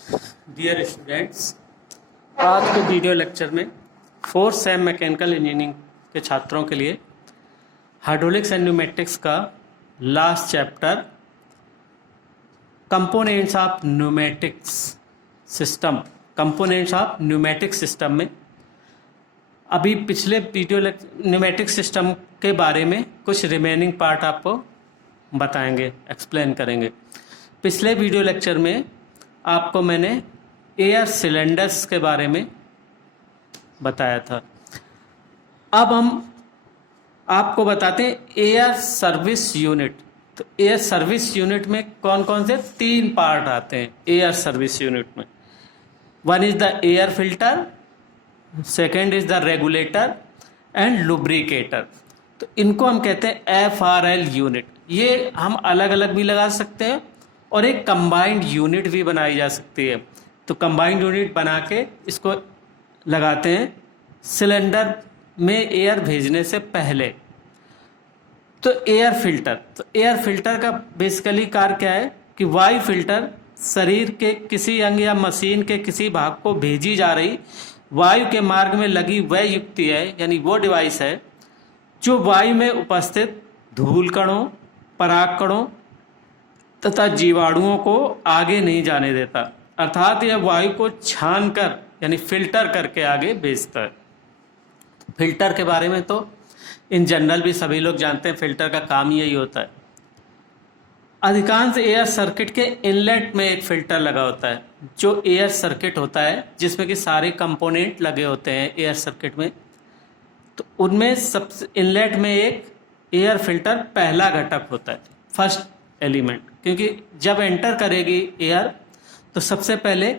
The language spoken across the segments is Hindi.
डियर स्टूडेंट्स, आज के वीडियो लेक्चर में 4th सेम मैकेनिकल इंजीनियरिंग के छात्रों के लिए हाइड्रोलिक्स एंड न्यूमेटिक्स का last chapter components of pneumatics system में अभी पिछले वीडियो न्यूमेटिक सिस्टम के बारे में कुछ रिमेनिंग पार्ट आपको बताएंगे, एक्सप्लेन करेंगे। पिछले वीडियो लेक्चर में आपको मैंने एयर सिलेंडर्स के बारे में बताया था। अब हम आपको बताते हैं एयर सर्विस यूनिट। तो एयर सर्विस यूनिट में कौन कौन से 3 पार्ट आते हैं एयर सर्विस यूनिट में। One is the air filter, second is the regulator and lubricator. तो इनको हम कहते हैं FRL यूनिट। ये हम अलग अलग भी लगा सकते हैं और एक कंबाइंड यूनिट भी बनाई जा सकती है। तो कंबाइंड यूनिट बना के इसको लगाते हैं सिलेंडर में एयर भेजने से पहले। तो एयर फिल्टर का बेसिकली कार्य क्या है कि वायु फिल्टर शरीर के किसी अंग या मशीन के किसी भाग को भेजी जा रही वायु के मार्ग में लगी वह युक्ति है, यानी वो डिवाइस है जो वायु में उपस्थित धूल कणों, पराग कणों तथा जीवाणुओं को आगे नहीं जाने देता। अर्थात यह वायु को छान कर यानी फिल्टर करके आगे भेजता है। फिल्टर के बारे में तो इन जनरल भी सभी लोग जानते हैं, फिल्टर का काम यही होता है। अधिकांश एयर सर्किट के इनलेट में एक फिल्टर लगा होता है। जो एयर सर्किट होता है जिसमें कि सारे कंपोनेंट लगे होते हैं एयर सर्किट में, तो उनमें सबसे इनलेट में एक एयर फिल्टर पहला घटक होता है, फर्स्ट एलिमेंट। क्योंकि जब एंटर करेगी एयर तो सबसे पहले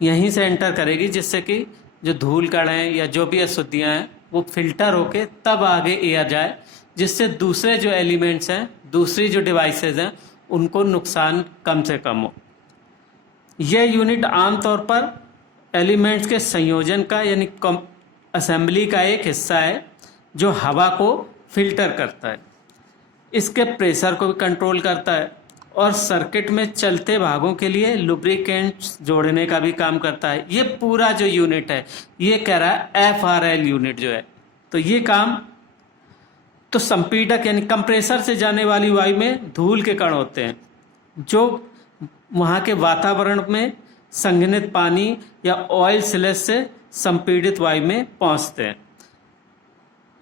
यहीं से एंटर करेगी, जिससे कि जो धूल कण हैं या जो भी अशुद्धियाँ हैं वो फिल्टर होके तब आगे एयर जाए, जिससे दूसरे जो एलिमेंट्स हैं, दूसरी जो डिवाइसेस हैं, उनको नुकसान कम से कम हो। यह यूनिट आमतौर पर एलिमेंट्स के संयोजन का यानी असेंबली का एक हिस्सा है जो हवा को फिल्टर करता है, इसके प्रेशर को भी कंट्रोल करता है और सर्किट में चलते भागों के लिए लुब्रिकेंट्स जोड़ने का भी काम करता है। ये पूरा जो यूनिट है ये कह रहा है FRL यूनिट जो है। तो ये काम तो संपीड़क यानी कंप्रेसर से जाने वाली वायु में धूल के कण होते हैं जो वहाँ के वातावरण में संघनित पानी या ऑयल स्लैश से संपीड़ित वायु में पहुँचते हैं।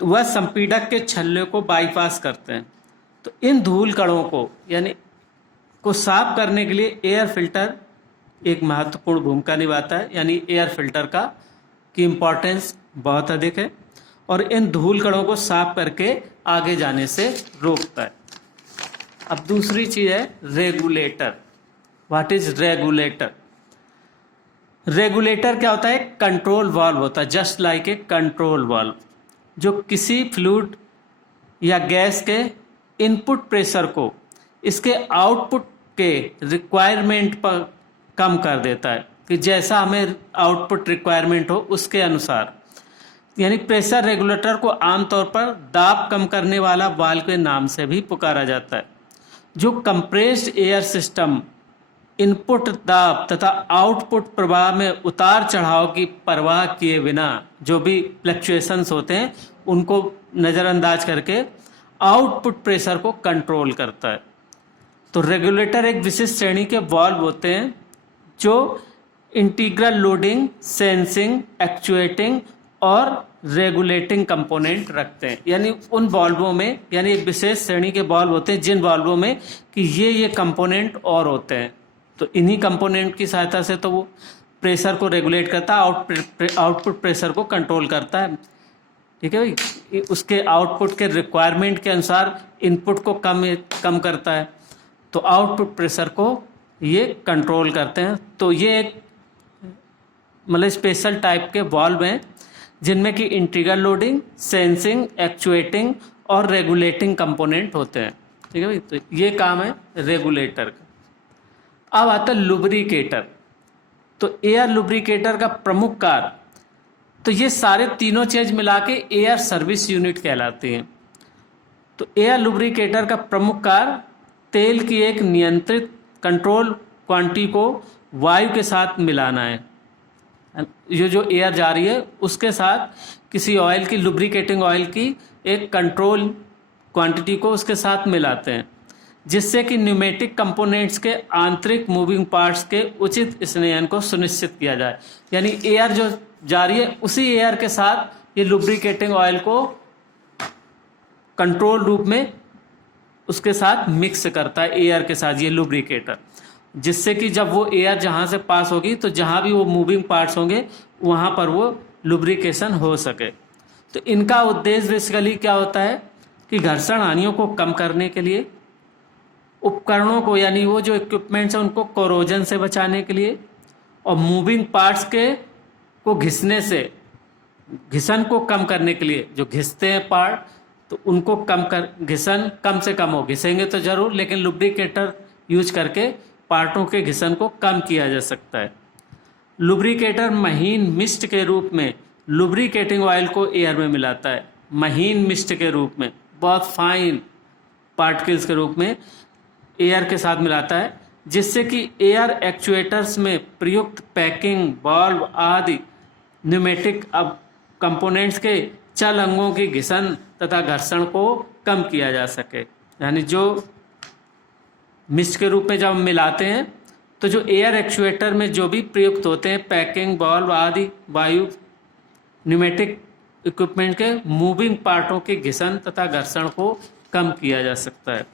तो वह संपीड़क के छल्ले को बाईपास करते हैं। तो इन धूल कणों को यानी को साफ करने के लिए एयर फिल्टर एक महत्वपूर्ण भूमिका निभाता है, यानी एयर फिल्टर की इम्पोर्टेंस बहुत अधिक है और इन धूल कणों को साफ करके आगे जाने से रोकता है। अब दूसरी चीज़ है regulator. What is regulator? Regulator क्या होता है? कंट्रोल वाल्व होता है, just like a control valve, जो किसी फ्लूइड या गैस के इनपुट प्रेशर को इसके आउटपुट के रिक्वायरमेंट पर कम कर देता है कि जैसा हमें आउटपुट रिक्वायरमेंट हो उसके अनुसार। यानी प्रेशर रेगुलेटर को आमतौर पर दाब कम करने वाला वाल्व के नाम से भी पुकारा जाता है। जो कंप्रेस्ड एयर सिस्टम इनपुट दाब तथा आउटपुट प्रवाह में उतार चढ़ाव की परवाह किए बिना जो भी फ्लक्चुएशंस होते हैं उनको नज़रअंदाज करके आउटपुट प्रेशर को कंट्रोल करता है। तो रेगुलेटर एक विशिष्ट श्रेणी के वाल्व होते हैं जो इंटीग्रल लोडिंग, सेंसिंग, एक्चुएटिंग और रेगुलेटिंग कंपोनेंट रखते हैं। यानी उन वाल्वों में, यानी एक विशेष श्रेणी के वाल्व होते हैं जिन वाल्वों में कि ये कंपोनेंट और होते हैं। तो इन्हीं कंपोनेंट की सहायता से तो वो प्रेशर को रेगुलेट करता है, आउटपुट प्रेशर को कंट्रोल करता है। ठीक है भाई, उसके आउटपुट के रिक्वायरमेंट के अनुसार इनपुट को कम करता है, तो आउटपुट प्रेशर को ये कंट्रोल करते हैं। तो ये एक मतलब स्पेशल टाइप के वाल्व हैं जिनमें कि इंटीग्रल लोडिंग, सेंसिंग, एक्चुएटिंग और रेगुलेटिंग कंपोनेंट होते हैं। ठीक है भाई, तो ये काम है रेगुलेटर का। अब आता है लुब्रिकेटर। तो एयर लुब्रिकेटर का प्रमुख कार्य, तो ये सारे तीनों चीज मिला के एयर सर्विस यूनिट कहलाती हैं। तो एयर लुब्रिकेटर का प्रमुख कार्य तेल की एक नियंत्रित कंट्रोल क्वांटिटी को वायु के साथ मिलाना है। ये जो एयर जा रही है उसके साथ किसी ऑयल की, लुब्रिकेटिंग ऑयल की एक कंट्रोल क्वांटिटी को उसके साथ मिलाते हैं, जिससे कि न्यूमेटिक कंपोनेंट्स के आंतरिक मूविंग पार्ट्स के उचित स्नेहन को सुनिश्चित किया जाए। यानी एयर जो जा रही है उसी एयर के साथ ये लुब्रिकेटिंग ऑयल को कंट्रोल रूप में उसके साथ मिक्स करता है, एयर के साथ ये लुब्रिकेटर, जिससे कि जब वो एयर जहाँ से पास होगी तो जहाँ भी वो मूविंग पार्ट्स होंगे वहाँ पर वो लुब्रिकेशन हो सके। तो इनका उद्देश्य बेसिकली क्या होता है कि घर्षण हानियों को कम करने के लिए, उपकरणों को यानी वो जो इक्विपमेंट्स हैं उनको कोरोजन से बचाने के लिए, और मूविंग पार्ट्स के को घिसने से, घिसन को कम करने के लिए, जो घिसते हैं पार्ट तो उनको कम कर, घिसन कम से कम हो, घिसेंगे तो जरूर लेकिन लुब्रिकेटर यूज करके पार्टों के घिसन को कम किया जा सकता है। लुब्रिकेटर महीन मिस्ट के रूप में लुब्रिकेटिंग ऑयल को एयर में मिलाता है, महीन मिस्ट के रूप में, बहुत फाइन पार्टिकल्स के रूप में एयर के साथ मिलाता है, जिससे कि एयर एक्चुएटर्स में प्रयुक्त पैकिंग, वाल्व आदि न्यूमेटिक कंपोनेंट्स के चल अंगों की घिसन तथा घर्षण को कम किया जा सके। यानी जो मिस्ट के रूप में जब हम मिलाते हैं तो जो एयर एक्चुएटर में जो भी प्रयुक्त होते हैं पैकिंग, वाल्व आदि वायु न्यूमेटिक इक्विपमेंट के मूविंग पार्टों के घिसन तथा घर्षण को कम किया जा सकता है।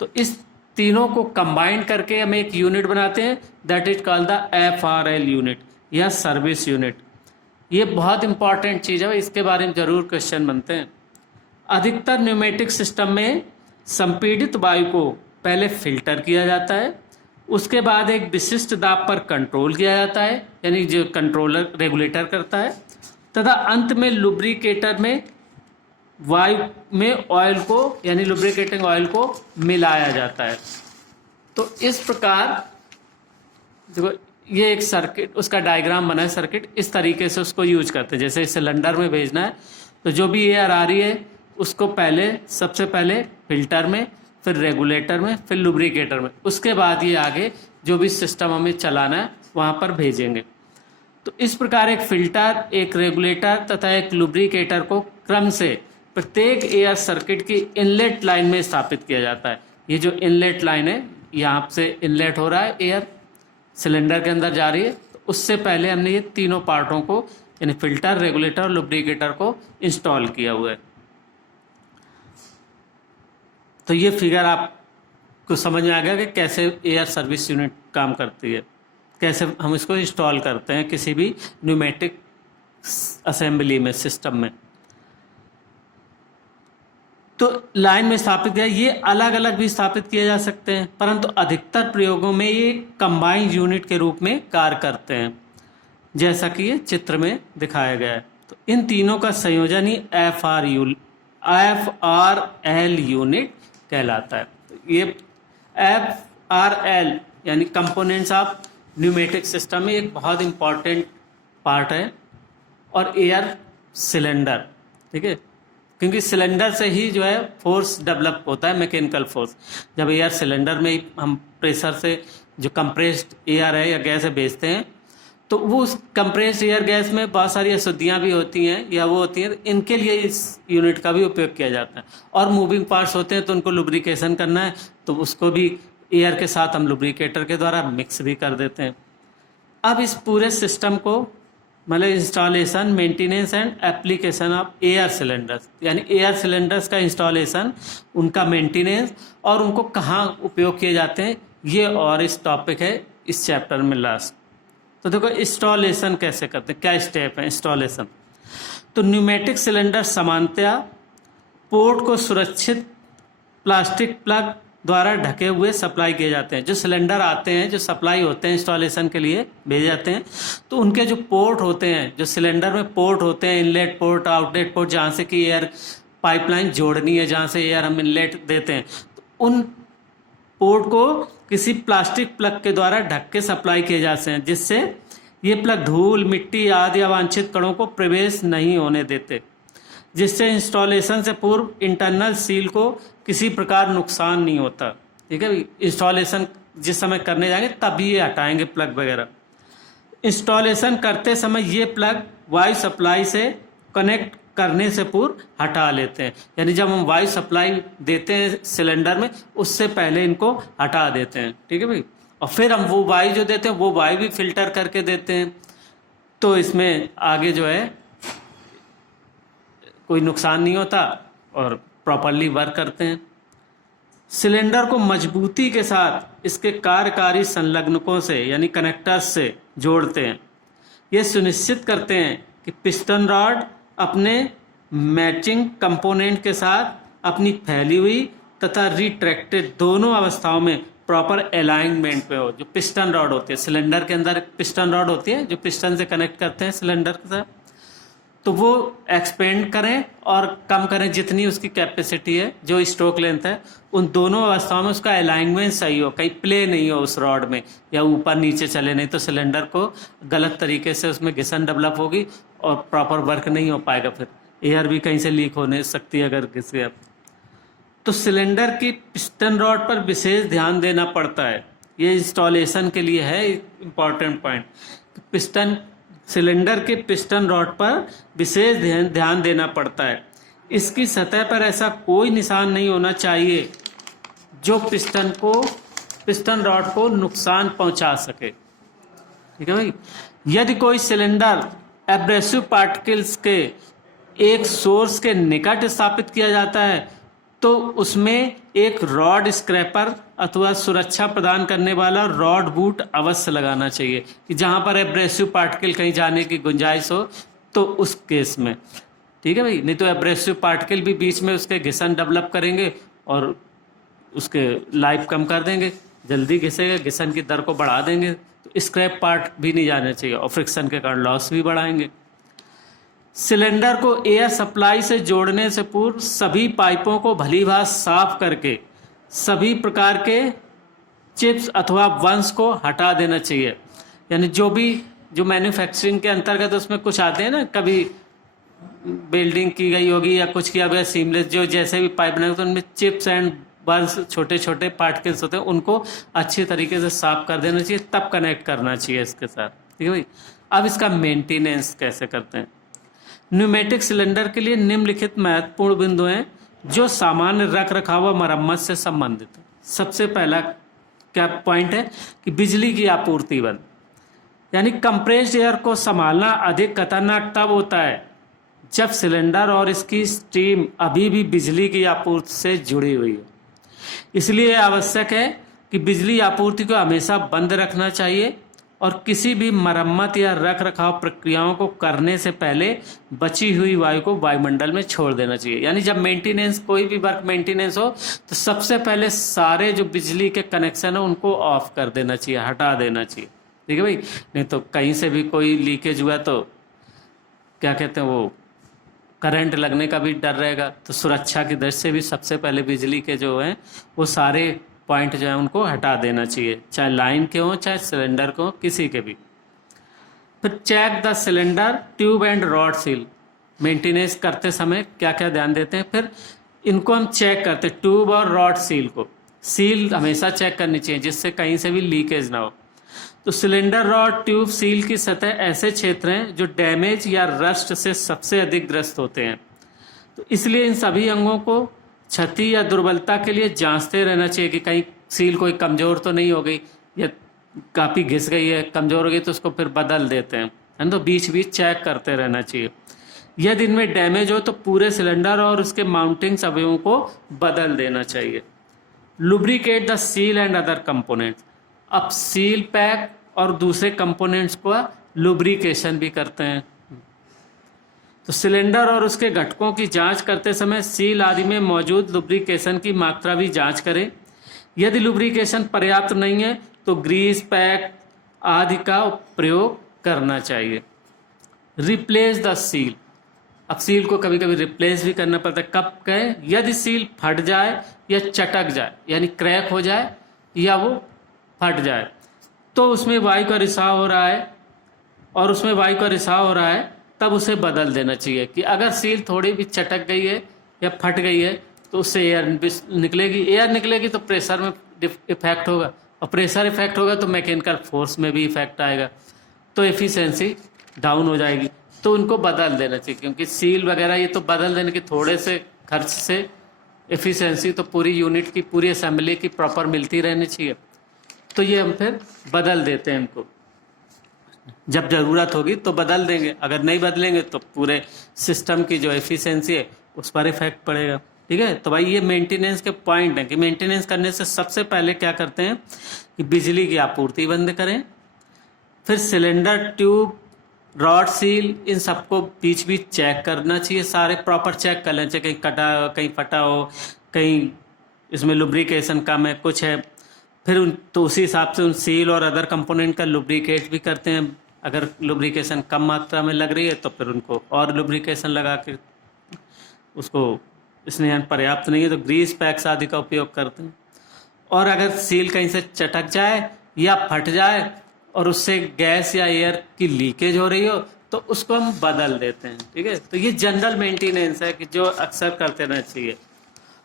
तो इस तीनों को कंबाइन करके हम एक यूनिट बनाते हैं, that is called the FRL unit या सर्विस यूनिट। ये बहुत इंपॉर्टेंट चीज़ है, इसके बारे में जरूर क्वेश्चन बनते हैं। अधिकतर न्यूमेटिक सिस्टम में संपीड़ित वायु को पहले फिल्टर किया जाता है, उसके बाद एक विशिष्ट दाब पर कंट्रोल किया जाता है, यानी जो कंट्रोलर रेगुलेटर करता है, तथा अंत में लुब्रिकेटर में वायु में ऑयल को यानी लुब्रिकेटिंग ऑयल को मिलाया जाता है। तो इस प्रकार देखो ये एक सर्किट, उसका डायग्राम बना है सर्किट, इस तरीके से उसको यूज करते हैं। जैसे सिलेंडर में भेजना है तो जो भी एयर आ रही है उसको पहले, सबसे पहले फिल्टर में, फिर रेगुलेटर में, फिर लुब्रिकेटर में, उसके बाद ये आगे जो भी सिस्टम हमें चलाना है वहाँ पर भेजेंगे। तो इस प्रकार एक फिल्टर, एक रेगुलेटर तथा एक लुब्रिकेटर को क्रम से प्रत्येक एयर सर्किट की इनलेट लाइन में स्थापित किया जाता है। ये जो इनलेट लाइन है, यहाँ से इनलेट हो रहा है, एयर सिलेंडर के अंदर जा रही है, तो उससे पहले हमने ये तीनों पार्टों को यानी फिल्टर, रेगुलेटर और लुब्रिकेटर को इंस्टॉल किया हुआ है। तो ये फिगर आपको समझ में आ गया कि कैसे एयर सर्विस यूनिट काम करती है, कैसे हम इसको इंस्टॉल करते हैं किसी भी न्यूमेटिक असेंबली में, सिस्टम में। तो लाइन में स्थापित किया, ये अलग अलग भी स्थापित किए जा सकते हैं, परंतु अधिकतर प्रयोगों में ये कंबाइंड यूनिट के रूप में कार्य करते हैं, जैसा कि ये चित्र में दिखाया गया है। तो इन तीनों का संयोजन ही FRL यूनिट कहलाता है। तो ये FRL यानी कंपोनेंट्स ऑफ न्यूमेटिक सिस्टम में एक बहुत इंपॉर्टेंट पार्ट है, और एयर सिलेंडर, ठीक है, क्योंकि सिलेंडर से ही जो है फोर्स डेवलप होता है, मैकेनिकल फोर्स। जब एयर सिलेंडर में हम प्रेशर से जो कंप्रेस्ड एयर है या गैस है भेजते हैं, तो वो उस कंप्रेस्ड एयर गैस में बहुत सारी अशुद्धियाँ भी होती हैं या वो होती हैं, इनके लिए इस यूनिट का भी उपयोग किया जाता है। और मूविंग पार्ट्स होते हैं तो उनको लुब्रिकेशन करना है, तो उसको भी एयर के साथ हम लुब्रिकेटर के द्वारा मिक्स भी कर देते हैं। अब इस पूरे सिस्टम को मतलब installation, maintenance and application of air cylinders, यानी एयर सिलेंडर्स का इंस्टॉलेशन, उनका मेंटेनेंस और उनको कहाँ उपयोग किए जाते हैं, ये और इस टॉपिक है इस चैप्टर में लास्ट। तो देखो इंस्टॉलेशन कैसे करते हैं, क्या स्टेप है इंस्टॉलेशन। तो न्यूमेटिक सिलेंडर सामान्यतया पोर्ट को सुरक्षित प्लास्टिक प्लग द्वारा ढके हुए सप्लाई किए जाते हैं। जो सिलेंडर आते हैं, जो सप्लाई होते हैं इंस्टॉलेशन के लिए भेजे जाते हैं, तो उनके जो पोर्ट होते हैं, जो सिलेंडर में पोर्ट होते हैं, इनलेट पोर्ट, आउटलेट पोर्ट, जहाँ से कि एयर पाइपलाइन जोड़नी है, जहाँ से एयर हम इनलेट देते हैं, तो उन पोर्ट को किसी प्लास्टिक प्लग के द्वारा ढक के सप्लाई किए जाते हैं, जिससे ये प्लग धूल, मिट्टी आदि अवांछित कणों को प्रवेश नहीं होने देते, जिससे इंस्टॉलेशन से पूर्व इंटरनल सील को किसी प्रकार नुकसान नहीं होता। ठीक है, इंस्टॉलेशन जिस समय करने जाएंगे तभी ये हटाएंगे प्लग वगैरह। इंस्टॉलेशन करते समय ये प्लग वायु सप्लाई से कनेक्ट करने से पूर्व हटा लेते हैं, यानी जब हम वायु सप्लाई देते हैं सिलेंडर में उससे पहले इनको हटा देते हैं, ठीक है भाई। और फिर हम वो वायु जो देते हैं वो वायु भी फिल्टर करके देते हैं, तो इसमें आगे जो है कोई नुकसान नहीं होता और प्रॉपरली वर्क करते हैं। सिलेंडर को मजबूती के साथ इसके कार्यकारी संलग्नकों से यानी कनेक्टर्स से जोड़ते हैं। ये सुनिश्चित करते हैं कि पिस्टन रॉड अपने मैचिंग कंपोनेंट के साथ अपनी फैली हुई तथा रिट्रैक्टेड दोनों अवस्थाओं में प्रॉपर अलाइनमेंट में हो। जो पिस्टन रॉड होती है सिलेंडर के अंदर, पिस्टन रॉड होती है जो पिस्टन से कनेक्ट करते हैं सिलेंडर के साथ, तो वो एक्सपेंड करें और कम करें जितनी उसकी कैपेसिटी है, जो स्ट्रोक लेंथ है, उन दोनों अवस्थाओं में उसका अलाइनमेंट सही हो, कहीं प्ले नहीं हो उस रॉड में या ऊपर नीचे चले, नहीं तो सिलेंडर को गलत तरीके से उसमें घिसन डेवलप होगी और प्रॉपर वर्क नहीं हो पाएगा, फिर एयर भी कहीं से लीक होने सकती है अगर किसी आप। तो सिलेंडर की पिस्टन रॉड पर विशेष ध्यान देना पड़ता है, ये इंस्टॉलेशन के लिए है इम्पॉर्टेंट पॉइंट। पिस्टन सिलेंडर के पिस्टन रॉड पर विशेष ध्यान देना पड़ता है। इसकी सतह पर ऐसा कोई निशान नहीं होना चाहिए जो पिस्टन रॉड को नुकसान पहुंचा सके, ठीक है भाई। यदि कोई सिलेंडर एब्रेसिव पार्टिकल्स के एक सोर्स के निकट स्थापित किया जाता है तो उसमें एक रॉड स्क्रैपर अथवा सुरक्षा प्रदान करने वाला रॉड बूट अवश्य लगाना चाहिए कि जहां पर एब्रेसिव पार्टिकल कहीं जाने की गुंजाइश हो तो उस केस में, ठीक है भाई। नहीं तो एब्रेसिव पार्टिकल भी बीच में उसके घिसन डेवलप करेंगे और उसके लाइफ कम कर देंगे, जल्दी घिसेगा, घिसन की दर को बढ़ा देंगे, तो स्क्रैप पार्ट भी नहीं जाने चाहिए और फ्रिक्शन के कारण लॉस भी बढ़ाएंगे। सिलेंडर को एयर सप्लाई से जोड़ने से पूर्व सभी पाइपों को भलीभांति साफ करके सभी प्रकार के चिप्स अथवा वंश को हटा देना चाहिए। यानी जो मैन्युफैक्चरिंग के अंतर्गत उसमें कुछ आते हैं ना, कभी बिल्डिंग की गई होगी या कुछ किया गया सीमलेस, जो जैसे भी पाइप बनाए तो उनमें चिप्स एंड वंश छोटे छोटे पार्टिकल्स होते हैं, उनको अच्छी तरीके से साफ कर देना चाहिए, तब कनेक्ट करना चाहिए इसके साथ, ठीक है भाई। अब इसका मेंटेनेंस कैसे करते हैं। न्यूमेटिक सिलेंडर के लिए निम्नलिखित महत्वपूर्ण बिंदु हैं जो सामान्य रख रखाव व मरम्मत से संबंधित है। सबसे पहला क्या पॉइंट है कि बिजली की आपूर्ति बंद, यानी कंप्रेस्ड एयर को संभालना अधिक खतरनाक तब होता है जब सिलेंडर और इसकी स्टीम अभी भी बिजली की आपूर्ति से जुड़ी हुई है। इसलिए आवश्यक है कि बिजली आपूर्ति को हमेशा बंद रखना चाहिए और किसी भी मरम्मत या रख रखाव प्रक्रियाओं को करने से पहले बची हुई वायु को वायुमंडल में छोड़ देना चाहिए। यानी जब मेंटेनेंस, कोई भी वर्क मेंटेनेंस हो तो सबसे पहले सारे जो बिजली के कनेक्शन है उनको ऑफ कर देना चाहिए, हटा देना चाहिए, ठीक है भाई। नहीं तो कहीं से भी कोई लीकेज हुआ तो क्या कहते हैं, वो करंट लगने का भी डर रहेगा। तो सुरक्षा की दृष्टि से भी सबसे पहले बिजली के जो हैं वो सारे पॉइंट जो है उनको हटा देना चाहिए, चाहे लाइन के हो चाहे सिलेंडर को, किसी के भी। फिर check the cylinder tube and rod seal. Maintenance करते समय क्या क्या ध्यान देते हैं, फिर इनको हम चेक करते हैं, ट्यूब और रॉड सील को। सील हमेशा चेक करनी चाहिए जिससे कहीं से भी लीकेज ना हो। तो सिलेंडर, रॉड, ट्यूब, सील की सतह ऐसे क्षेत्र हैं जो डैमेज या रस्ट से सबसे अधिक ग्रस्त होते हैं। तो इसलिए इन सभी अंगों को क्षति या दुर्बलता के लिए जांचते रहना चाहिए कि कहीं सील कोई कमज़ोर तो नहीं हो गई या काफ़ी घिस गई है, कमज़ोर हो गई तो उसको फिर बदल देते हैं, है ना। तो बीच बीच चेक करते रहना चाहिए। यदि इनमें डैमेज हो तो पूरे सिलेंडर और उसके माउंटिंग अवयवों को बदल देना चाहिए। Lubricate the seal and other components. अब सील पैक और दूसरे कंपोनेंट्स को लुब्रिकेशन भी करते हैं। तो सिलेंडर और उसके घटकों की जांच करते समय सील आदि में मौजूद लुब्रिकेशन की मात्रा भी जांच करें। यदि लुब्रिकेशन पर्याप्त नहीं है तो ग्रीस पैक आदि का प्रयोग करना चाहिए। Replace the seal. अब सील को कभी कभी रिप्लेस भी करना पड़ता है। कब कहें, यदि सील फट जाए या चटक जाए, यानी क्रैक हो जाए या वो फट जाए, तो उसमें वायु का रिसाव हो रहा है तब उसे बदल देना चाहिए। कि अगर सील थोड़ी भी चटक गई है या फट गई है तो उससे एयर निकलेगी तो प्रेशर में इफेक्ट होगा, और प्रेशर इफेक्ट होगा तो मैकेनिकल फोर्स में भी इफेक्ट आएगा, तो एफिशिएंसी डाउन हो जाएगी। तो उनको बदल देना चाहिए, क्योंकि सील वगैरह ये तो बदल देने के थोड़े से खर्च से एफिशिएंसी तो पूरी यूनिट की, पूरी असेंबली की प्रॉपर मिलती रहनी चाहिए। तो ये हम फिर बदल देते हैं इनको, जब ज़रूरत होगी तो बदल देंगे, अगर नहीं बदलेंगे तो पूरे सिस्टम की जो एफिशिएंसी है उस पर इफेक्ट पड़ेगा। ठीक है, तो भाई ये मेंटेनेंस के पॉइंट हैं कि मेंटेनेंस करने से सबसे पहले क्या करते हैं कि बिजली की आपूर्ति बंद करें, फिर सिलेंडर, ट्यूब, रॉड, सील, इन सबको बीच बीच चेक करना चाहिए, सारे प्रॉपर चेक कर लेना चाहिए, कहीं कटा, कहीं फटा हो, कहीं इसमें लुब्रिकेशन कम है, कुछ है, फिर तो उसी हिसाब से उन सील और अदर कंपोनेंट का लुब्रिकेट भी करते हैं। अगर लुब्रिकेशन कम मात्रा में लग रही है तो फिर उनको और लुब्रिकेशन लगा के, उसको स्नेहन पर्याप्त नहीं है तो ग्रीस पैक्स आदि का उपयोग करते हैं। और अगर सील कहीं से चटक जाए या फट जाए और उससे गैस या एयर की लीकेज हो रही हो तो उसको हम बदल देते हैं। ठीक है, तो ये जनरल मेंटेनेंस है कि जो अक्सर करते रहना चाहिए।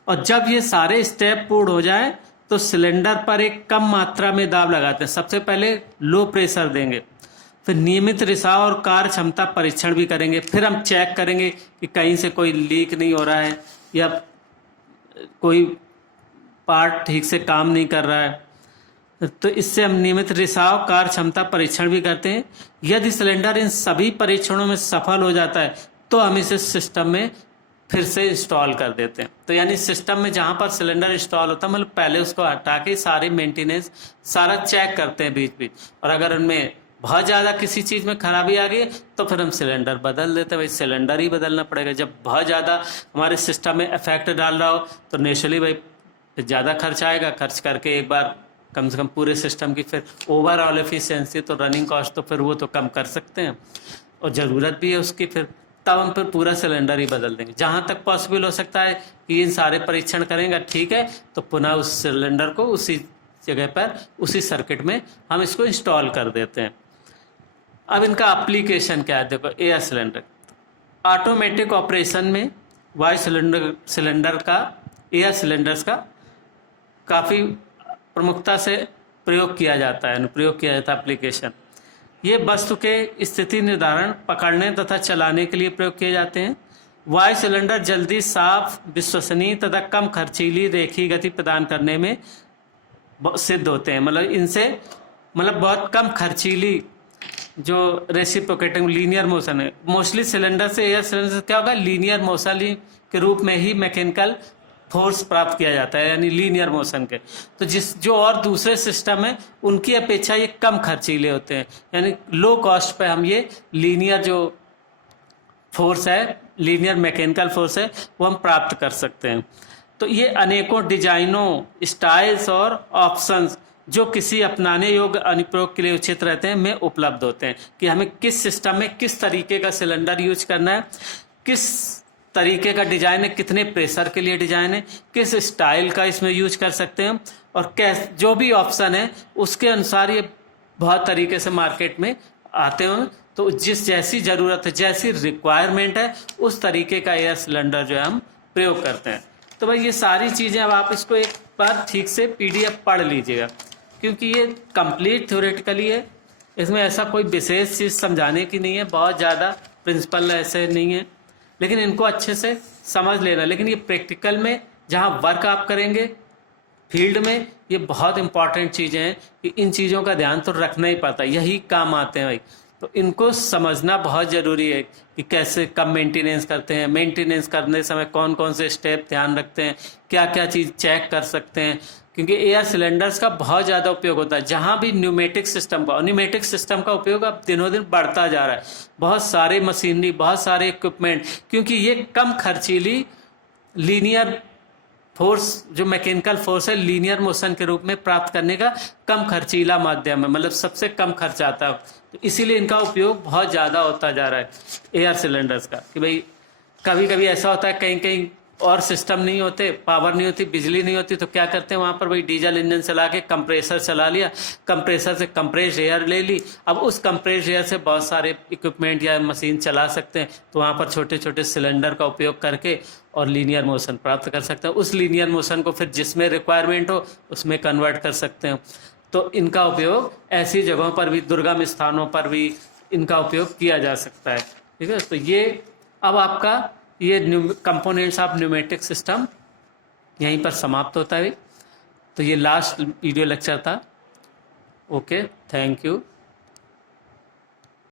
और जब ये सारे स्टेप पूर्ण हो जाए तो सिलेंडर पर एक कम मात्रा में दाब लगाते हैं। सबसे पहले लो प्रेशर देंगे, फिर नियमित रिसाव और कार्य क्षमता परीक्षण भी करेंगे, फिर हम चेक करेंगे कि कहीं से कोई लीक नहीं हो रहा है या कोई पार्ट ठीक से काम नहीं कर रहा है। तो इससे हम नियमित रिसाव, कार्य क्षमता परीक्षण भी करते हैं। यदि सिलेंडर इन सभी परीक्षणों में सफल हो जाता है तो हम इसे सिस्टम में फिर से इंस्टॉल कर देते हैं। तो यानी सिस्टम में जहाँ पर सिलेंडर इंस्टॉल होता है, मतलब पहले उसको हटा के सारे मेंटेनेंस सारा चेक करते हैं बीच बीच, और अगर उनमें बहुत ज़्यादा किसी चीज़ में खराबी आ गई तो फिर हम सिलेंडर बदल देते हैं। भाई सिलेंडर ही बदलना पड़ेगा, जब बहुत ज़्यादा हमारे सिस्टम में इफेक्ट डाल रहा हो तो नेचुरली भाई ज़्यादा खर्च आएगा। खर्च करके एक बार कम से कम पूरे सिस्टम की फिर ओवरऑल एफिशिएंसी, तो रनिंग कॉस्ट तो फिर वो तो कम कर सकते हैं, और ज़रूरत भी है उसकी, फिर तब हम फिर पूरा सिलेंडर ही बदल देंगे। जहाँ तक पॉसिबल हो सकता है कि इन सारे परीक्षण करेंगे ठीक है तो पुनः उस सिलेंडर को उसी जगह पर, उसी सर्किट में हम इसको इंस्टॉल कर देते हैं। अब इनका एप्लीकेशन क्या है, देखो एयर सिलेंडर ऑटोमेटिक ऑपरेशन में वायु सिलेंडर का, एयर सिलेंडर्स का काफ़ी प्रमुखता से प्रयोग किया जाता है, अनुप्रयोग किया जाता है एप्लीकेशन। ये वस्तु के स्थिति निर्धारण, पकड़ने तथा चलाने के लिए प्रयोग किए जाते हैं। वायु सिलेंडर जल्दी, साफ, विश्वसनीय तथा कम खर्चीली रेखीय गति प्रदान करने में सिद्ध होते हैं। मतलब इनसे बहुत कम खर्चीली जो रेसिप्रोकेटिंग लीनियर मोशन है, मोस्टली सिलेंडर से, एयर सिलेंडर से क्या होगा, लीनियर मोशन के रूप में ही मैकेनिकल फोर्स प्राप्त किया जाता है, यानी लीनियर मोशन के। तो जो और दूसरे सिस्टम है उनकी अपेक्षा ये कम खर्चीले होते हैं, यानी लो कॉस्ट पे हम ये लीनियर जो फोर्स है, लीनियर मैकेनिकल फोर्स है, वो हम प्राप्त कर सकते हैं। तो ये अनेकों डिजाइनों, स्टाइल्स और ऑप्शंस जो किसी अपनाने योग्य अनुप्रयोग के लिए उचित रहते हैं में उपलब्ध होते हैं कि हमें किस सिस्टम में किस तरीके का सिलेंडर यूज करना है, किस तरीके का डिजाइन है, कितने प्रेशर के लिए डिजाइन है, किस स्टाइल का इसमें यूज कर सकते हैं, और जो भी ऑप्शन है उसके अनुसार ये बहुत तरीके से मार्केट में आते हैं। तो जिस जैसी ज़रूरत है, जैसी रिक्वायरमेंट है, उस तरीके का एयर सिलेंडर जो है हम प्रयोग करते हैं। तो भाई ये सारी चीज़ें अब आप इसको एक बार ठीक से PDF पढ़ लीजिएगा, क्योंकि ये कंप्लीट थ्योरेटिकली है, इसमें ऐसा कोई विशेष चीज़ समझाने की नहीं है, बहुत ज़्यादा प्रिंसिपल ऐसे नहीं है, लेकिन इनको अच्छे से समझ लेना। लेकिन ये प्रैक्टिकल में जहाँ वर्क आप करेंगे फील्ड में, ये बहुत इंपॉर्टेंट चीज़ें हैं कि इन चीज़ों का ध्यान तो रखना ही पड़ता है, यही काम आते हैं भाई। तो इनको समझना बहुत ज़रूरी है कि कैसे कब मेंटेनेंस करते हैं, मेंटेनेंस करने समय कौन कौन से स्टेप ध्यान रखते हैं, क्या क्या चीज़ चेक कर सकते हैं, क्योंकि एयर सिलेंडर्स का बहुत ज़्यादा उपयोग होता है। जहाँ भी न्यूमेटिक सिस्टम का, और न्यूमेटिक सिस्टम का उपयोग अब दिनों दिन बढ़ता जा रहा है, बहुत सारे मशीनरी, बहुत सारे इक्विपमेंट, क्योंकि ये कम खर्चीली लीनियर फोर्स, जो मैकेनिकल फोर्स है, लीनियर मोशन के रूप में प्राप्त करने का कम खर्चीला माध्यम है, मतलब सबसे कम खर्च आता है। तो इसीलिए इनका उपयोग बहुत ज़्यादा होता जा रहा है एयर सिलेंडर्स का, कि भाई कभी कभी ऐसा होता है कहीं कहीं और सिस्टम नहीं होते, पावर नहीं होती, बिजली नहीं होती, तो क्या करते हैं वहाँ पर भाई डीजल इंजन चला के कंप्रेसर चला लिया, कंप्रेसर से कंप्रेस्ड एयर ले ली। अब उस कंप्रेस्ड एयर से बहुत सारे इक्विपमेंट या मशीन चला सकते हैं, तो वहाँ पर छोटे छोटे सिलेंडर का उपयोग करके और लीनियर मोशन प्राप्त कर सकते हैं। उस लीनियर मोशन को फिर जिसमें रिक्वायरमेंट हो उसमें कन्वर्ट कर सकते हैं। तो इनका उपयोग ऐसी जगहों पर भी, दुर्गम स्थानों पर भी इनका उपयोग किया जा सकता है। ठीक है, तो ये अब आपका ये कंपोनेंट्स ऑफ न्यूमेटिक सिस्टम यहीं पर समाप्त होता है। तो ये लास्ट वीडियो लेक्चर था। Okay, thank you.